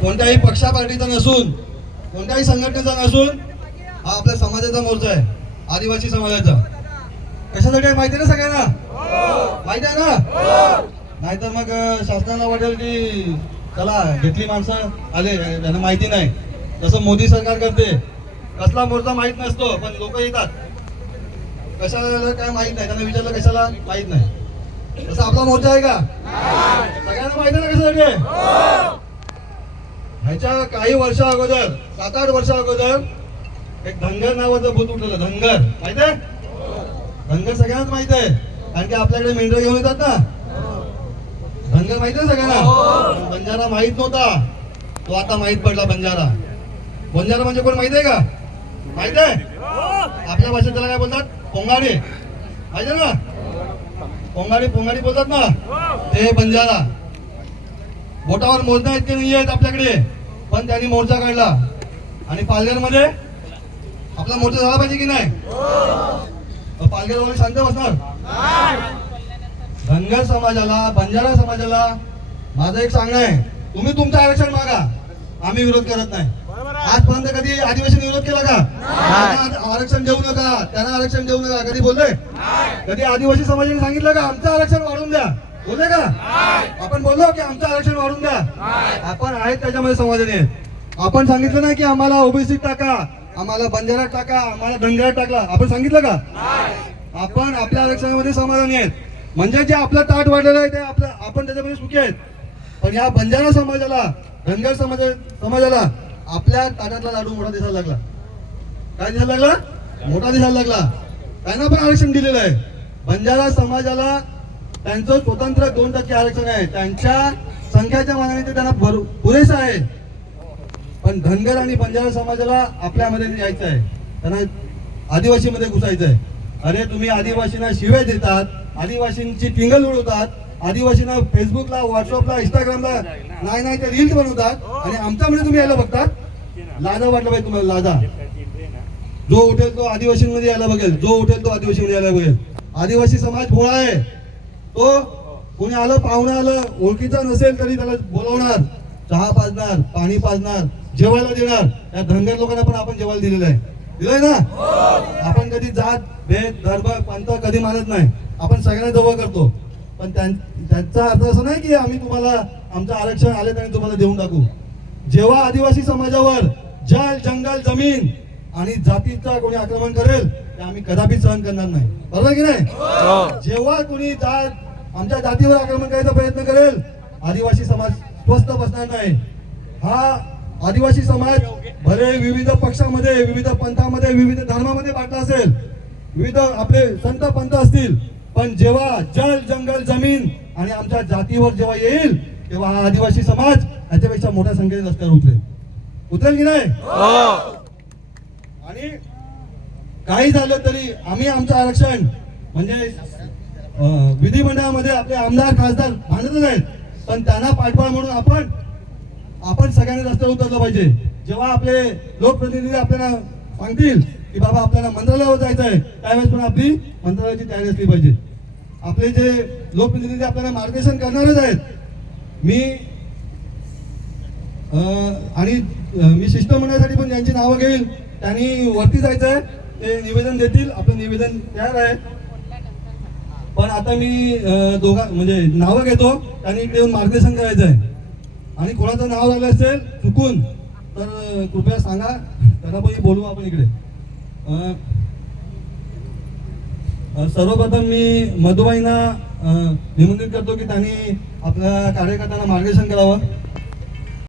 कोणत्याही पक्षा पार्टीचा नसून कोणत्याही संघटनेचा नसून हा आपल्या समाजाचा मोर्चा आहे आदिवासी समाजाचा. कशासाठी आहे माहिती आहे ना सगळ्यांना? माहिती आहे ना? नाहीतर मग शासनाला वाटेल की चला घेतली माणसं आले त्यांना माहिती नाही. जसं मोदी सरकार करते कसला मोर्चा माहीत नसतो पण लोक येतात. कशाला काय माहीत नाही? त्यांना विचारलं कशाला? माहीत नाही. तसं आपला मोर्चा आहे का? सगळ्यांना माहिती आहे ना कशासाठी? ह्याच्या काही वर्षा अगोदर सात आठ वर्षा अगोदर एक धनगर नावाचं भूत उठलेलं धनगर. माहीत आहे? धनगर सगळ्यांनाच माहीत आहे. कारण की आपल्याकडे मेंढर घेऊन येतात ना. धनगर माहीत आहे सगळ्यांना? पण बंजारा माहीत नव्हता. तो आता माहीत पडला बंजारा. बंजारा म्हणजे कोण माहीत आहे का? माहीत आहे? आपल्या भाषेत त्याला काय बोलतात? पोंगाडे. माहिती ना? पोंगाडी पोंगाडी बोलतात ना? ते बंजारा. बोटावर मोजण्या इतके नाही आहेत आपल्याकडे? पण त्यांनी मोर्चा काढला. आणि पालघरमध्ये आपला मोर्चा झाला पाहिजे की नाही? पालघर वगैरे शांत बसणार? धनगर समाजाला बंजारा समाजाला माझं एक सांगणं आहे. तुम्ही तुमचं आरक्षण मागा. आम्ही विरोध करत नाही. आजपर्यंत कधी आदिवासी विरोध केला का? आरक्षण देऊ नका. त्यांना आरक्षण देऊ नका. कधी बोलले? कधी आदिवासी समाजाने सांगितलं का? आमचं आरक्षण वाढवून द्या. बोलले का? आपण बोललो की आमचं आरक्षण वाढवून द्या. आपण आहेत त्याच्यामध्ये समाजाने. आहेत. आपण सांगितलं नाही की आम्हाला ओबीसी टाका आम्हाला बंजारा टाका आम्हाला धनगरात टाकला. आपण सांगितलं का? आपण आपल्या आरक्षणामध्ये समाधानी आहेत. म्हणजे जे आपलं ताट वाढलेलं आहे ते आपलं आपण त्याच्यामध्ये सुखी आहेत. पण या बंजारा समाजाला धनगर समाज समाजाला आपल्या ताटातला लाडू मोठा दिसायला लागला. काय दिसायला लागला? मोठा दिसायला लागला. त्यांना पण आरक्षण दिलेलं आहे. बंजारा समाजाला त्यांचं स्वतंत्र दोन टक्के आरक्षण आहे. त्यांच्या संख्याच्या मानाने ते त्यांना भर पुरेसं आहे. पण धनगर आणि बंजारा समाजाला आपल्यामध्ये यायचं आहे. त्यांना आदिवासीमध्ये घुसायचं आहे. अरे तुम्ही आदिवासींना शिव्या देतात आदिवासींची टिंगल उडवतात आदिवासींना फेसबुकला व्हॉट्सअपला इंस्टाग्रामला नाही नाही ते रील्स बनवतात आणि आमच्यामध्ये तुम्ही यायला बघतात. लाजा वाटलं पाहिजे तुम्हाला लाजा. जो उठेल तो आदिवासींमध्ये यायला बघेल. जो उठेल तो आदिवासीमध्ये यायला बघेल. आदिवासी समाज भोळा आहे. हो, तो कोणी आलं पाहुणं आलं ओळखीचा नसेल तरी त्याला बोलवणार चहा पाजणार पाणी पाजणार जेवायला देणार. या धनगर लोकांना पण आपण जेवायला दिलेलं आहे. दिलंय ना? आपण कधी जात भेद धर्म पंथ कधी मानत नाही. आपण सगळ्यांना जवळ करतो. पण त्यांचा अर्थ असं नाही की आम्ही तुम्हाला आमचं आरक्षण आले आणि तुम्हाला देऊन टाकू. जेव्हा आदिवासी समाजावर जल जंगल जमीन आणि जातीचा कोणी आक्रमण करेल ते आम्ही कदापि सहन करणार नाही. बरोबर की नाही? जेव्हा कोणी जात आमच्या जातीवर आक्रमण करायचा प्रयत्न करेल आदिवासी समाज स्वस्थ बसणार नाही. हा आदिवासी समाज भले विविध पक्षामध्ये विविध पंथामध्ये विविध धर्मामध्ये बाटला असेल विविध आपले संत पंथ असतील पण जेव्हा जल जंगल जमीन आणि आमच्या जातीवर जेव्हा येईल तेव्हा हा आदिवासी समाज याच्यापेक्षा मोठ्या संख्येने रस्त्यावर उतरेल. उतरेल की नाही? आणि काही झालं तरी आम्ही आमचं आरक्षण म्हणजे विधिमंडळामध्ये आपले आमदार खासदार मानतच आहेत. पण त्यांना पाठबळ म्हणून आपण आपण सगळ्यांनी रस्त्यावर उतरलं पाहिजे. जेव्हा आपले लोकप्रतिनिधी आपल्याला सांगतील की बाबा आपल्याला मंत्रालयावर जायचं आहे त्यावेळेस पण आपली मंत्रालयाची तयारी असली पाहिजे. आपले जे लोकप्रतिनिधी आपल्याला मार्गदर्शन करणारच आहेत. मी आणि मी मी शिष्टमंडळासाठी पण ज्यांची नावं घेईल त्यांनी वरती जायचं आहे. ते निवेदन देतील आपलं निवेदन तयार आहे. पण आता मी दोघा म्हणजे नावं घेतो त्यांनी इकडे येऊन मार्गदर्शन करायचं आहे. आणि कोणाचं नाव झालं असेल चुकून तर कृपया सांगा. त्याला पण बोलू आपण इकडे. सर्वप्रथम मी मधुबाईंना निमंत्रित करतो की त्यांनी आपल्या कार्यकर्त्यांना मार्गदर्शन करावं.